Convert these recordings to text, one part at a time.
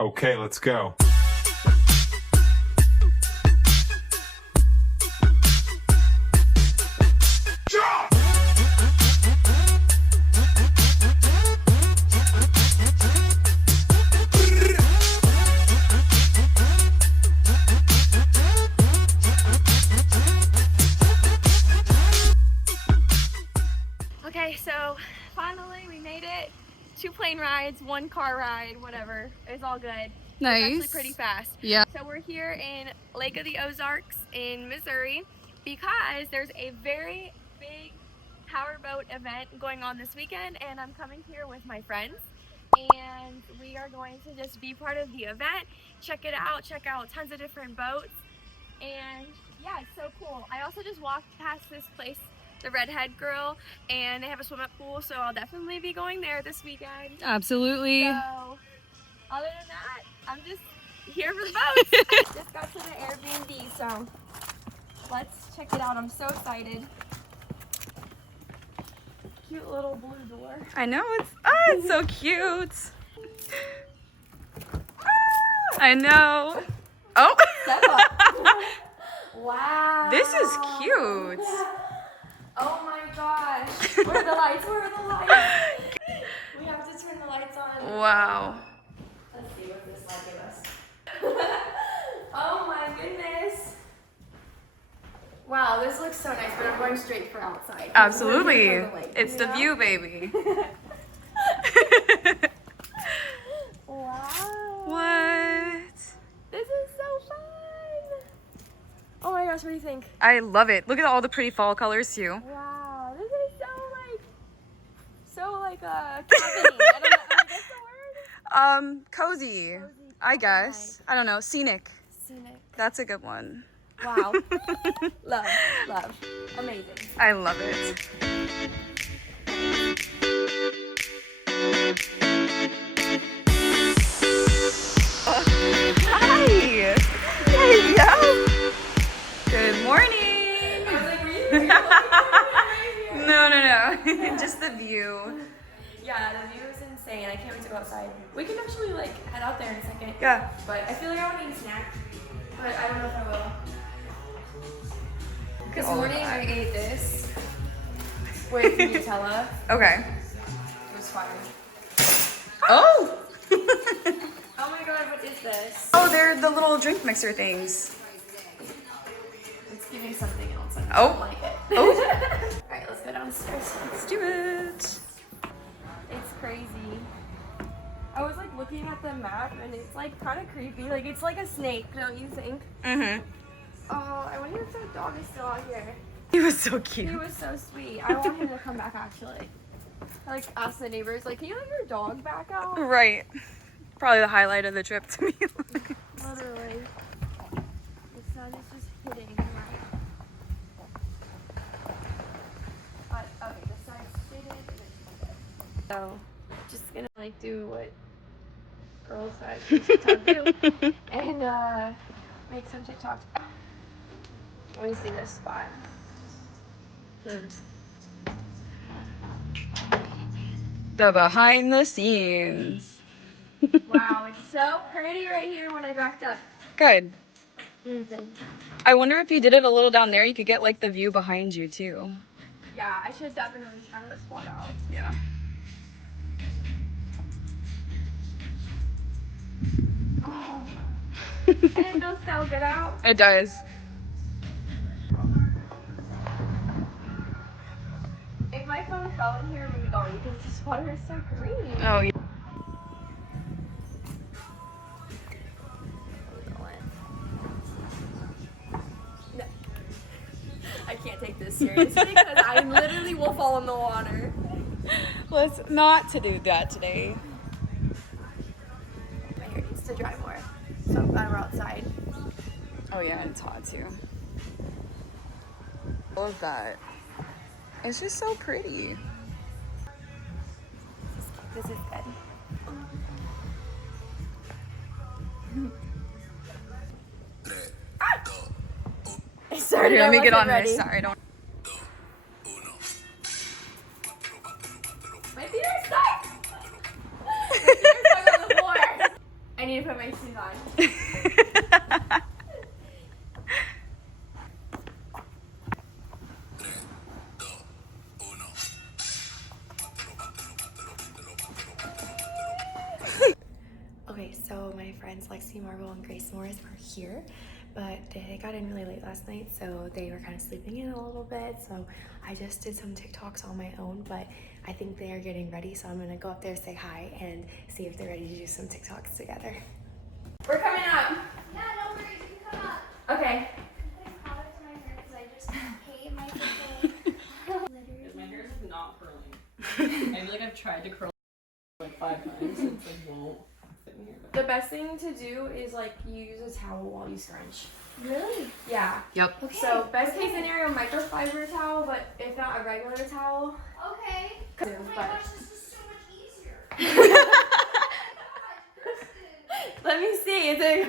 Okay, let's go. Okay, so finally we made it. 2 plane rides, 1 car ride, whatever. It was all good. Nice. It was actually pretty fast. Yeah. So we're here in Lake of the Ozarks in Missouri because there's a very big powerboat event going on this weekend, and I'm coming here with my friends. And we are going to just be part of the event, check it out, check out tons of different boats. And yeah, it's so cool. I also just walked past this place, the Redhead Grill, and they have a swim-up pool, so I'll definitely be going there this weekend. Absolutely. So, other than that, I'm just here for the boats. Just got to the Airbnb, so let's check it out. I'm so excited. Cute little blue door. I know, it's so cute. I know. Oh. Step up. Wow. This is cute. Oh my gosh. Where are the lights? Where are the lights? We have to turn the lights on. Wow. Let's see what this light gives us. Oh my goodness. Wow, this looks so nice, but I'm going straight for outside. Absolutely. We're here for the lake, It's you the know? view, baby. Wow. What? This is so fun. Oh my gosh, what do you think? I love it. Look at all the pretty fall colors too. Wow, this is cabiny. I don't know, what's the word? Cozy. Cozy, I guess. I don't know. Scenic. Scenic. That's a good one. Wow. Love, love. Amazing. I love it. Hi. Hello. Good morning. I was like, were you looking right here? No. Just the view. Yeah, the view is insane. I can't wait to go outside. We can actually head out there in a second. Yeah. But I feel like I want to eat a snack. But I don't know if I will. This all of morning that. I ate this with Nutella. Okay. It was fire. Oh. Oh my god, what is this? Oh, they're the little drink mixer things. It's giving something else. I Oh. don't like it. Oh. Alright, let's go downstairs. Let's do it. It's crazy. I was looking at the map and it's kind of creepy. It's like a snake, don't you think? Mm-hmm. Oh, I wonder if the dog is still out here. He was so He cute. was so sweet. I want him to come back actually. I asked the neighbors, can you let your dog back out? Right. Probably the highlight of the trip to me. Literally. The sun is just hitting but okay, the sun's hitting. So just gonna do what girls at TikTok do and make some TikToks. Let me see this spot. The behind the scenes. Wow, it's so pretty right here when I backed up. Good. Mm-hmm. I wonder if you did it a little down there, you could get the view behind you too. Yeah, I should definitely try this spot out. Yeah. Oh. And it feels so good out. It does. If my phone fell in here, it would be gone because this water is so green. Oh, yeah. No. I can't take this seriously because I literally will fall in the water. Let's not to do that today. My hair needs to dry more. So I'm glad we're outside. Oh yeah, it's hot too. I love that. It's just so pretty. This is good. I started. Here, let me I get on wasn't ready. this side. My feet are stuck. My feet are stuck on the floor. need to put my shoes on. Okay, so my friends Lexi Marvel and xomorris are here, but they got in really late last night, so they were kind of sleeping in a little bit. So I just did some TikToks on my own, but I think they are getting ready, so I'm gonna go up there, say hi, and see if they're ready to do some TikToks together. We're coming up. Yeah, no worries, you can come up. Okay. I'm putting powder to my hair because I just hate my freaking. Because my hair is not curling. I feel like I've tried to curl like 5 times and it's like won't fit in here. The best thing to do is like you use a towel while you scrunch. Really? Yeah. Yep. Okay. So best case scenario, microfiber towel, but if not, a regular towel. Okay. Oh my But- gosh, this is so much easier. Let me see. Is it?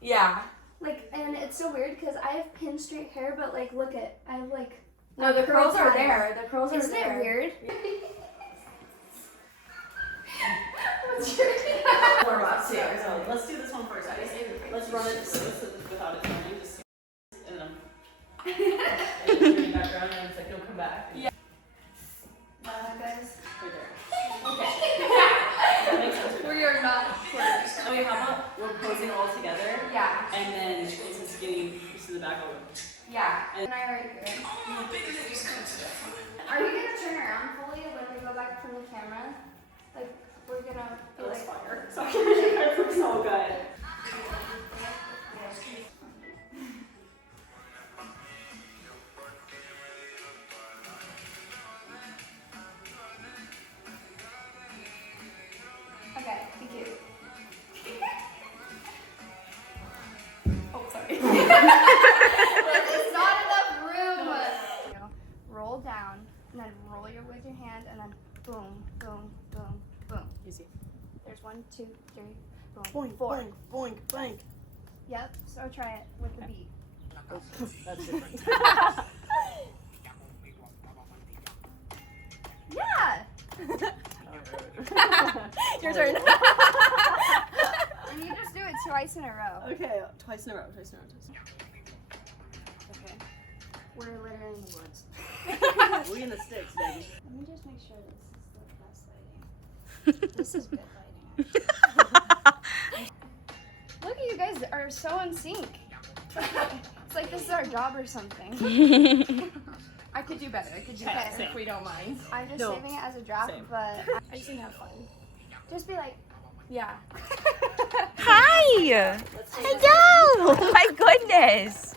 Yeah. Like, and it's so weird because I have pin straight hair, but like, look at, I have like. No, the curls are pattern. there. The curls are Isn't there. it weird? Warm up too. So let's do this one first. Let's run it without it turning. Just and then and then turn back around and it's like don't come back. Yeah. Guys. Right there. Okay. That makes sense. We are not. Okay, how about we're posing all together Yeah. and then it's a skinny piece in the back over. Yeah. And I already did. Are we gonna turn around fully when we go back from the camera? Like, we're gonna be That's like. fire. Sorry, it looks so good. Okay, be cute. Oh, sorry. It's not enough room. Roll down, and then roll with your hand, and then boom, boom, boom, boom. Easy. There's 1, 2, 3, boom. Boink, 4. boink, boink, boink. Yep. So try it with the beat. That's different. Yeah. Your turn. And you just do it twice in a row. Okay, twice in a row, twice in a row, twice in a row. Okay. We're literally in the woods. We in the sticks, baby. Let me just make sure this is the best lighting. This is good lighting. Look at you guys are so in sync. It's like this is our job or something. I could do better. I could do Okay. better if we don't mind. I'm just No. saving it as a draft, Same. but I just need to have fun. just be like, Yeah. Hi! Hello! Oh my goodness!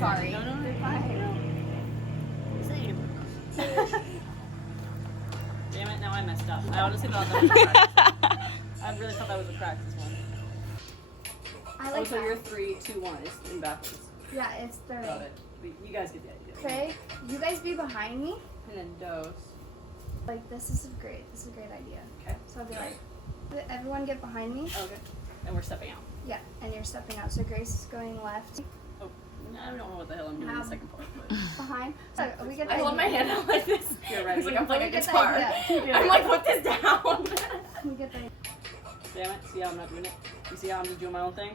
Sorry. No, you're fine. Damn it, now I messed up. I honestly thought that was a practice. I really thought that was a practice one. I like Oh, so that. you're 3, 2, 1. It's in backwards. Yeah, it's 30. Got it. But you guys get the idea. Okay, you guys be behind me. And then dose. Like, this is great. This is a great idea. Okay. So I'll be like, everyone get behind me. Okay. And we're stepping out. Yeah, and you're stepping out. So Grace is going left. Oh, I don't know what the hell I'm doing in the second part. But Behind. So we get the I hold my idea. hand out like this. you're ready. It's like I'm playing a We get the guitar. idea. I'm like, put this down. We get the Damn it. See how I'm not doing it? You see how I'm just doing my own thing?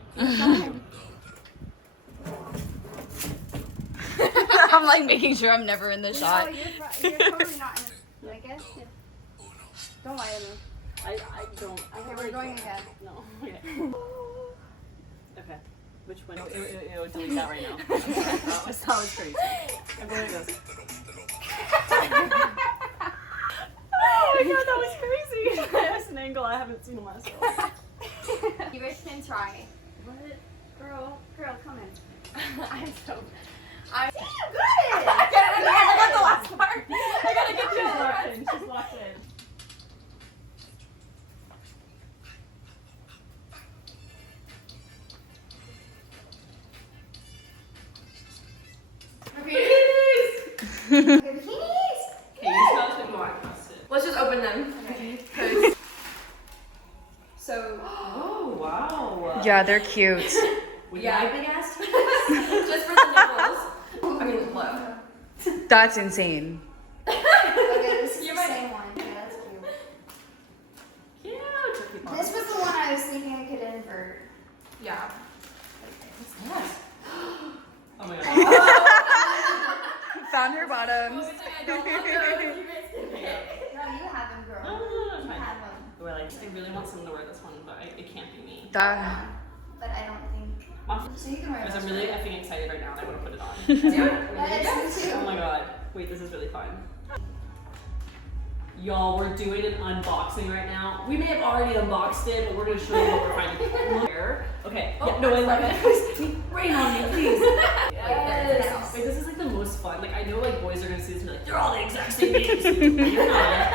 I'm like making sure I'm never in the No, shot. you're totally not in it. I guess. Don't lie to me. I don't. Okay, we're going again. No. Okay. Okay. Which one? It would delete that right now. That was crazy. I'm going to this. Oh my god, that was crazy. That's an angle I haven't seen in myself. You guys can try. What? Girl, come in. I'm so. You got it! I got the last part. I gotta get She's locked in. She's locked in. Okay, bikinis! Okay, you smell it more. Let's just open them. Okay. So, Oh, wow. Yeah, they're cute. yeah, big ass. Just for the nipples. I mean, look. That's insane. Yeah. Yes. Oh my god. Found her bottoms. No, you have them, girl. No, You fine. have them. We're like, I really want someone to wear this one, but it can't be me. But I don't think. So you can wear Guys, it. I'm really effing excited right now and I want to put it on. Do it. Yes, me too. Oh my god. Wait, this is really fun. Y'all, we're doing an unboxing right now. We may have already unboxed it, but we're going to show you what we're finding. Okay. Oh, Yeah, no, I love it. Rain on me, please. Yes. Wait, this is like the most fun. Like, I know like boys are going to see this and be like, they're all the exact same names. You're not.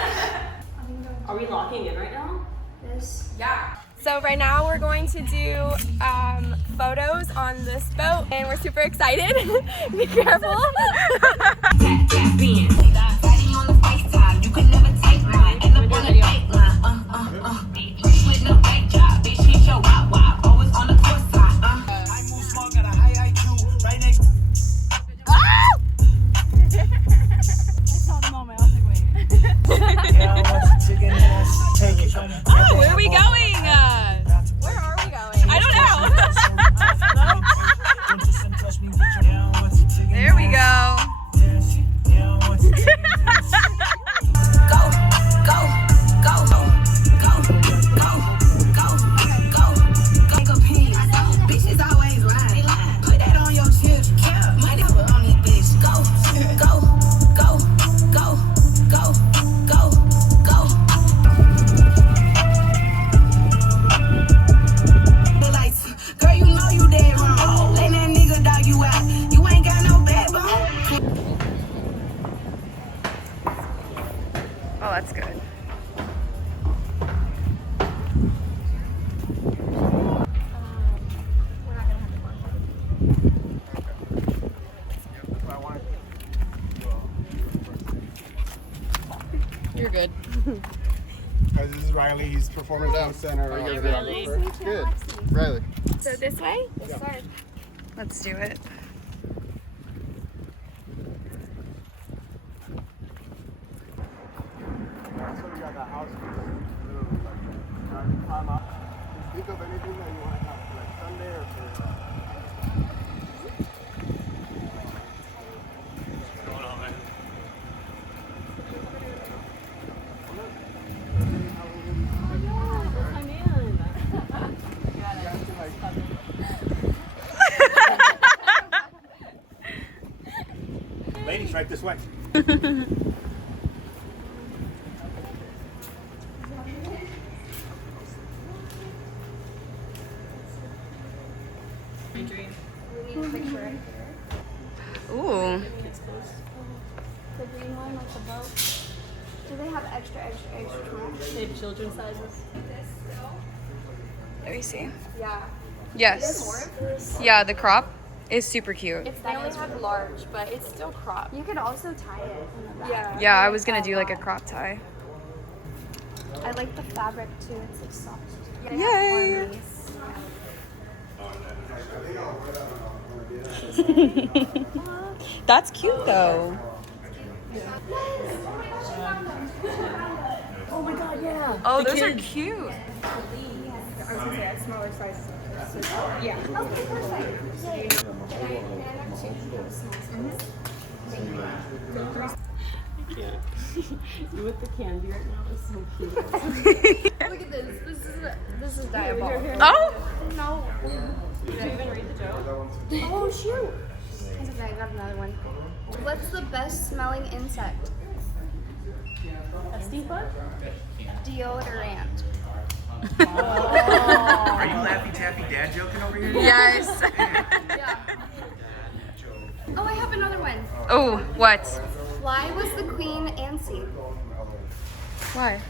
Are we locking in right now? This. Yeah. So right now we're going to do photos on this boat and we're super excited. Be careful. Oh, where are we going? Where are we going? I don't know. There we go. Bitches always lying. Put that on your children. Money on these bitches. Go, go, go, go, go, go, go. The lights, girl, you know you dead wrong. Let that nigga dog you out. You ain't got no backbone. Oh, that's good. You're good. Guys, this is Riley. He's performance center. Are you Riley? Good. Riley. So this way? This side. Let's do it. So we got that house. Climb up. Think of anything that you want to have for like Sunday or for. What's going on, man? Ladies, right this way. My dream. We need a picture right here. Ooh. The green one, like the boat. Do they have extra small? They have children's sizes. This still? Let me see. Yeah. Yes. More of this? Yeah, the crop is super cute. They only have large, but it's still cropped. You could also tie it in the back. Yeah. Yeah, I was gonna do like a crop tie. I like the fabric too. It's like soft. Yay! That's cute though. Oh my god, yeah. Oh, those are cute. I was gonna say a smaller size. Yeah. Okay, perfect. Yay. Can I have two? Yeah. You with the candy right now is so cute. Look at this. This is diabolical. Oh! No. Did you even read the joke? Oh shoot. It's okay, I got another one. What's the best smelling insect? A stink bug? Deodorant. Are you Laffy Taffy dad joking over here? Yes. Yeah. Oh, I have another one. Oh, what? Why was the queen antsy? Why?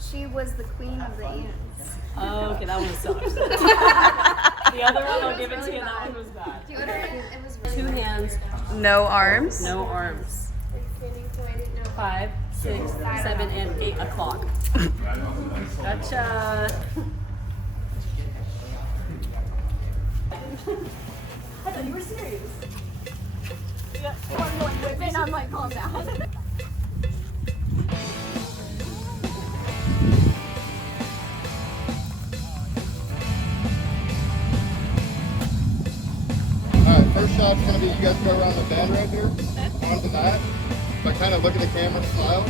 She was the queen of the ants. Oh, okay, that one sucks. The other one, I'll give it to you. That one was bad. Deodorant, it was really 2 hands, No arms? no arms. 5, 6, 7, and 8 o'clock. Gotcha. I thought you were serious. Yeah. I'm like, calm down. shot's gonna be you guys go around the bend right here, onto that, but kind of look at the camera, smile,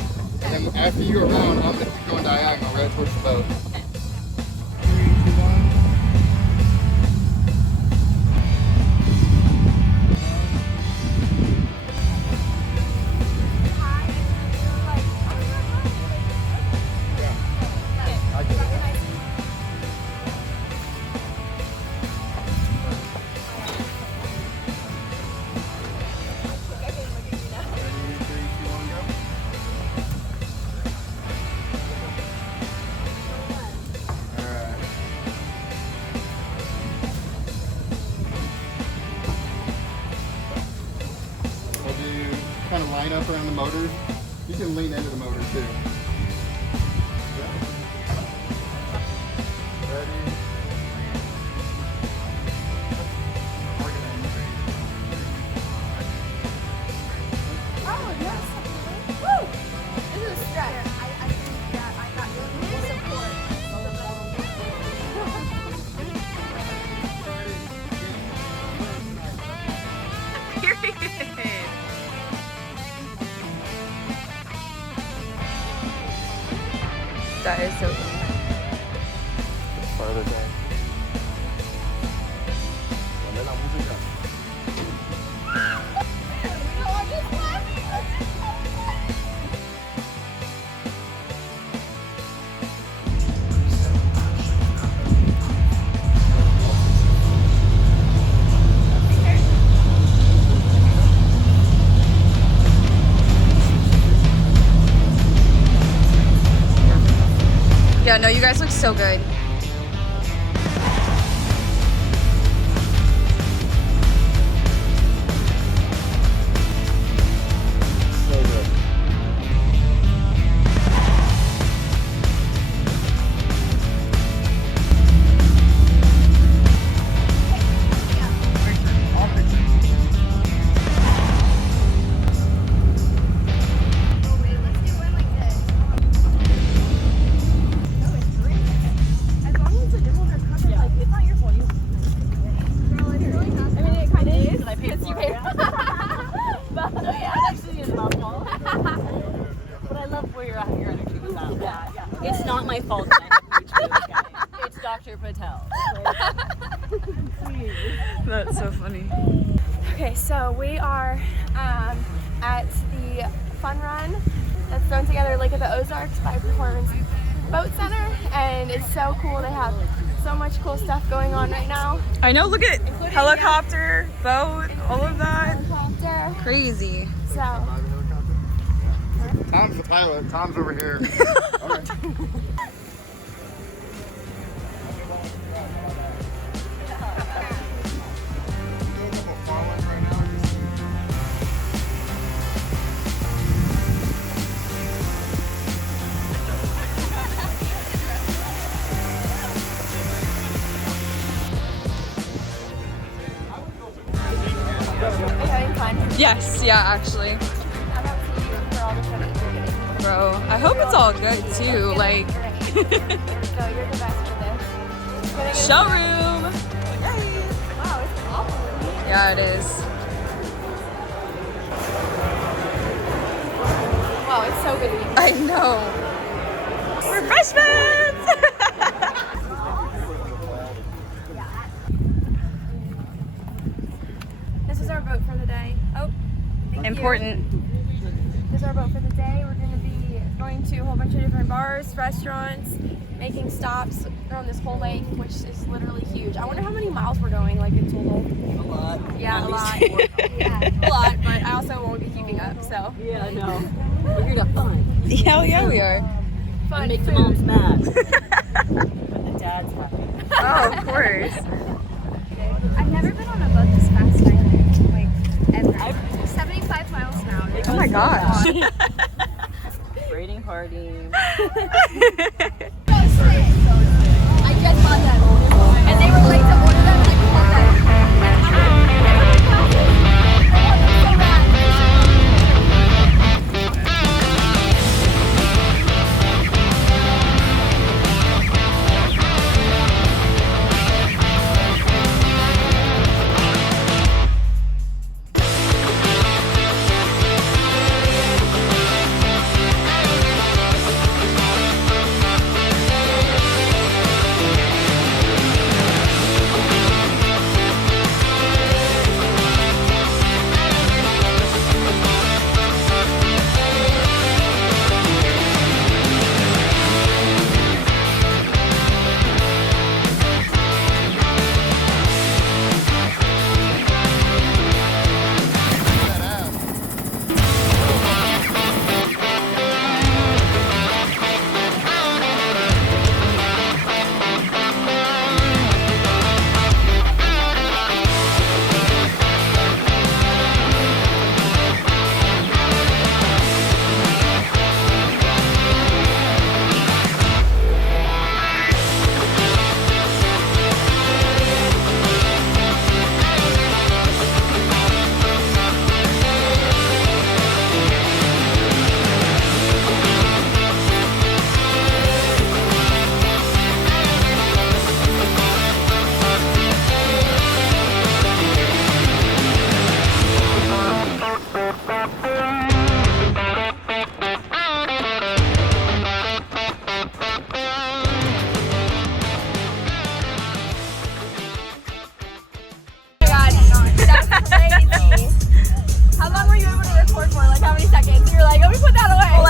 and then after you're around, I'm gonna keep going diagonal right towards the boat. 3, 2, 1. Kind of line up around the motor. You can lean into the motor too. Ready? Oh, yes. Woo! This is a stretch. I think that I got your support. That is so funny. Part of the day. Yeah, no, you guys look so good. So good. Oh, wait, let's do one like this. No, it's great. As long as the nipples are covered, like, it's not your fault. Girl, it's really not. I mean, it kind of is. And I paid for it. But no, yeah, it actually is my fault. But I love where your energy was at. Yeah. It's not my fault that I have to reach for this guy. It's Dr. Patel. That's so funny. Okay, so we are at the fun run that's thrown together like at the Ozarks by Performance Boat Center, and it's so cool. They have so much cool stuff going on right now. I know, look at helicopter, boat, all of that. Helicopter. Crazy. So Tom's the pilot. Tom's over here. All right. Yes, yeah, actually. I'm not seeing you for all the credit you're getting. Bro, I hope it's all good too. Like, So you're the best for this. showroom. Wow, it's awful. Yeah, it is. Wow, it's so good to be here. I know. Refreshments! This is our boat for the day. Oh, thank you. Important. This is our boat for the day. We're going to be going to a whole bunch of different bars, restaurants, making stops around this whole lake, which is literally huge. I wonder how many miles we're going, like, in total. A lot. Yeah, a lot. Yeah, a lot, but I also won't be keeping up, so. Yeah, no. We're here to fun. Hell yeah, we are. Fun And make the food. moms mad. But the dad's happy. Oh, of course. I've never been on a boat this fast either. Like, ever. 75 miles an hour. Oh my gosh. Braiding party. I just bought them. And they were late to order them, and I bought them.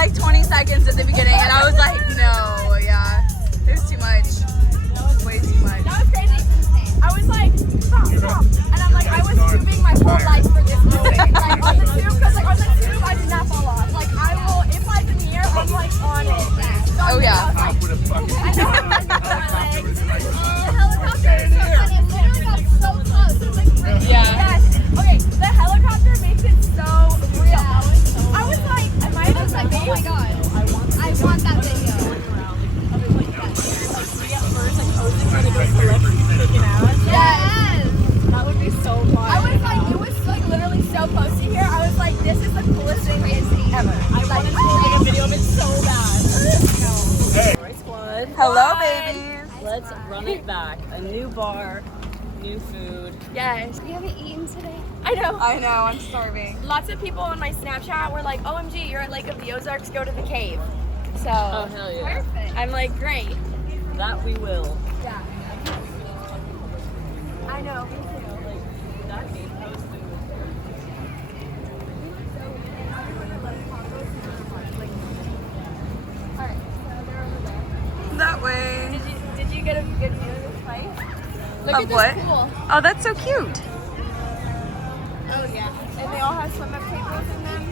like 20 seconds at the beginning, and I was like, no, yeah, it was too much. Way too much. That was crazy. I was like, stop, stop. And I'm like, I was tubing my whole life for this moment. Like on the tube, because like on the tube, I did not fall off. Like I will, if I'm near, I'm like on it. So Oh, yeah. I was like, I know, I'm like, my legs. The helicopter is so funny. It literally got so close. It was like right Yes. Okay, the helicopter makes it so real. I was like, am I I was like, oh my god. I want that video. Yes. That would be so fun. I was like, it was like literally so close to here. I was like, this is the coolest thing ever. I wanted to make a video of it so bad. Right, squad. Hello, babies. Let's run it back. A new bar, new food. Yes. We haven't eaten today. I know. I know, I'm starving. Lots of people on my Snapchat were like, OMG, you're at Lake of the Ozarks, go to the cave. So, Oh, hell yeah. Perfect. I'm like, great. That we will. Yeah. I know, me too. Like, that game posted. Alright, so they're over there. That way. Did you get a good view of this fight? Look Of at what? this pool. Oh, that's so cute. Oh yeah. And they all have swim-up tables in them.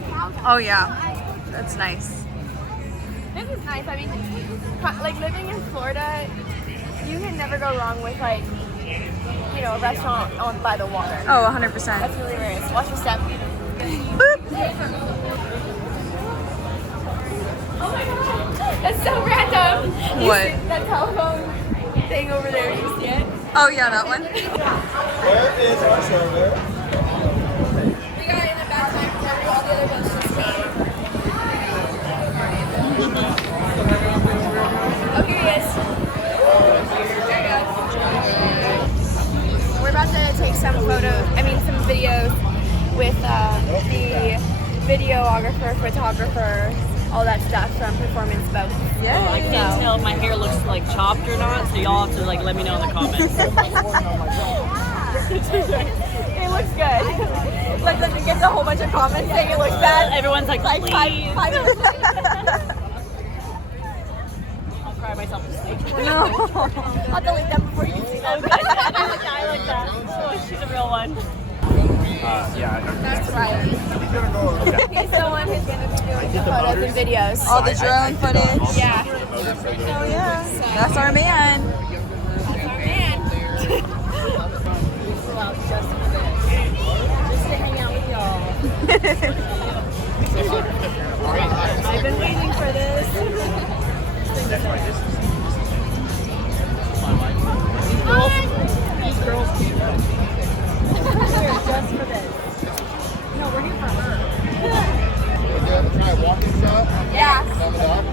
Oh, yeah. That's nice. This is nice. I mean, like living in Florida, you can never go wrong with like, you know, a restaurant on by the water. Oh, 100%. That's really nice. Watch your step. That's so random. You What? see that telephone thing over there? You see it? Oh, yeah, that one. Where is our server? We got it in the back time. All the other boats just came. Okay, guys. There you go. We're about to take some some videos with the videographer, photographer, all that stuff from Performance Boat. Yeah. I can't tell if my hair looks like chopped or not, so y'all have to like let me know in the comments. It looks good. Like it gets a whole bunch of comments saying it looks bad. Everyone's like, Like please. five I'll cry myself to sleep. I'll delete them before you can see them. I like that. Oh, she's a real one. That's right. He's the one who's going to be doing the photos and videos. All the drone footage. Yeah. Oh, yeah. That's our man. That's our man. Flew out just for this. Just to hang out with y'all. I've been waiting for this. These girls came out here just for this. No, we're here for her. Try a walking shot. Yeah. Thumb it up.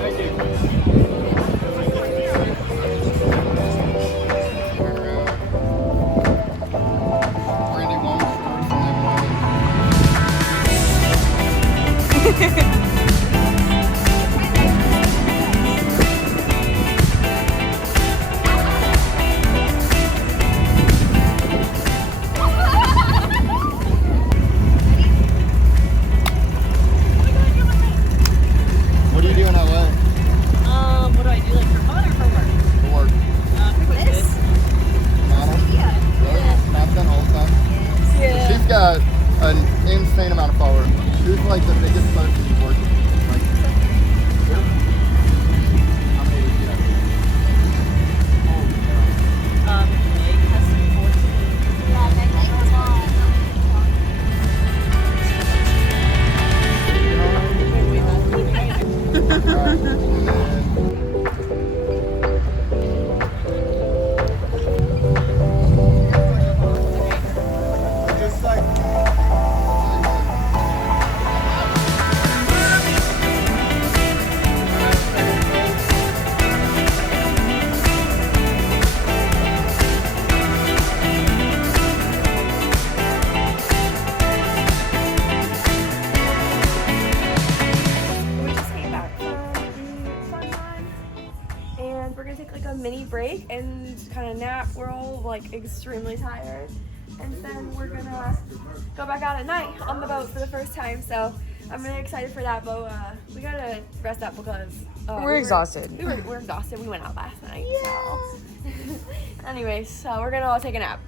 Thank you. Turn around. Randy Wong shorts. What do you do in LA? What do I do, like for fun or for work? For work. Pretty good. Model? Really? Content, all the time? Yeah. She's got an insane amount of followers. Who's like the biggest person you've worked with? Like, how many do you have? Meg has 14. Just like We just came back from Sunshine, and we're gonna take like a mini break and kind of nap. We're all like extremely tired and then we're gonna go back out at night on the boat for the first time. So I'm really excited for that, but we gotta rest up because We're exhausted. We're exhausted. We went out last night. So. Anyways, so we're gonna all take a nap.